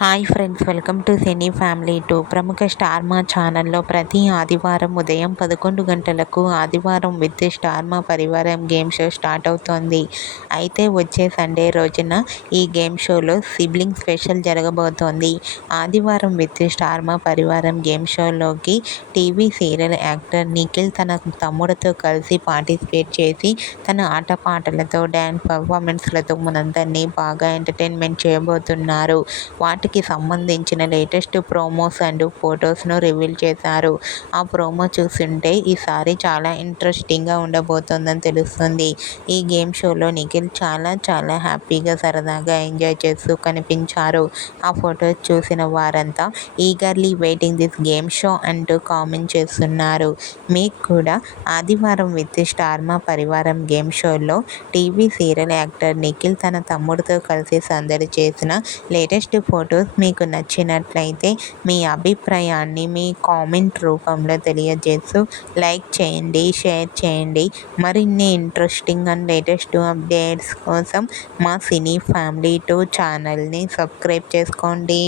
Hi friends, welcome to cine family 2. ప్రముఖ star మా ఛానల్లో ప్రతి ఆదివారం ఉదయం 11 గంటలకు ఆదివారం విత్ స్టార్ మా పరివారం గేమ్ షో స్టార్ట్ అవుతోంది. అయితే వచ్చే సండే రోజున ఈ గేమ్ షోలో సిబ్లింగ్ స్పెషల్ జరగబోతోంది. ఆదివారం విత్ స్టార్ మా పరివారం గేమ్ షోలోకి టీవీ సీరియల్ యాక్టర్ నిఖిల్ తన తమ్ముడితో కలిసి పార్టిసిపేట్ చేసి తన ఆటపాటలతో డ్యాన్స్ పర్ఫార్మెన్స్లతో మనందరినీ బాగా ఎంటర్టైన్మెంట్ చేయబోతున్నారు. వాటికి సంబంధించిన లేటెస్ట్ ప్రోమోస్ అండ్ ఫొటోస్ను రివీల్ చేశారు. ఆ ప్రోమో చూస్తుంటే ఈసారి చాలా ఇంట్రెస్టింగ్గా ఉండబోతోందని తెలుస్తుంది. ఈ గేమ్ షోలో నిఖిల్ చాలా హ్యాపీగా సరదాగా ఎంజాయ్ చేస్తూ కనిపించారు. ఆ ఫొటోస్ చూసిన వారంతా eagerly waiting this game show అంటూ కామెంట్ చేస్తున్నారు. మీకు కూడా ఆదివారం విత్ స్టార్ మా పరివారం గేమ్ షోలో టీవీ సీరియల్ యాక్టర్ నిఖిల్ తన తమ్ముడితో కలిసి సందడి చేసిన లేటెస్ట్ ఫొటోస్ మీకు నచ్చినట్లయితే మీ అభిప్రాయాన్ని మీ కామెంట్ రూపంలో తెలియజేస్తూ లైక్ చేయండి, షేర్ చేయండి. మరిన్ని ఇంట్రెస్టింగ్ అండ్ లేటెస్ట్ అప్డేట్స్ కోసం మా సినీ ఫ్యామిలీ 2 ఛానల్ని సబ్స్క్రైబ్ చేసుకోండి.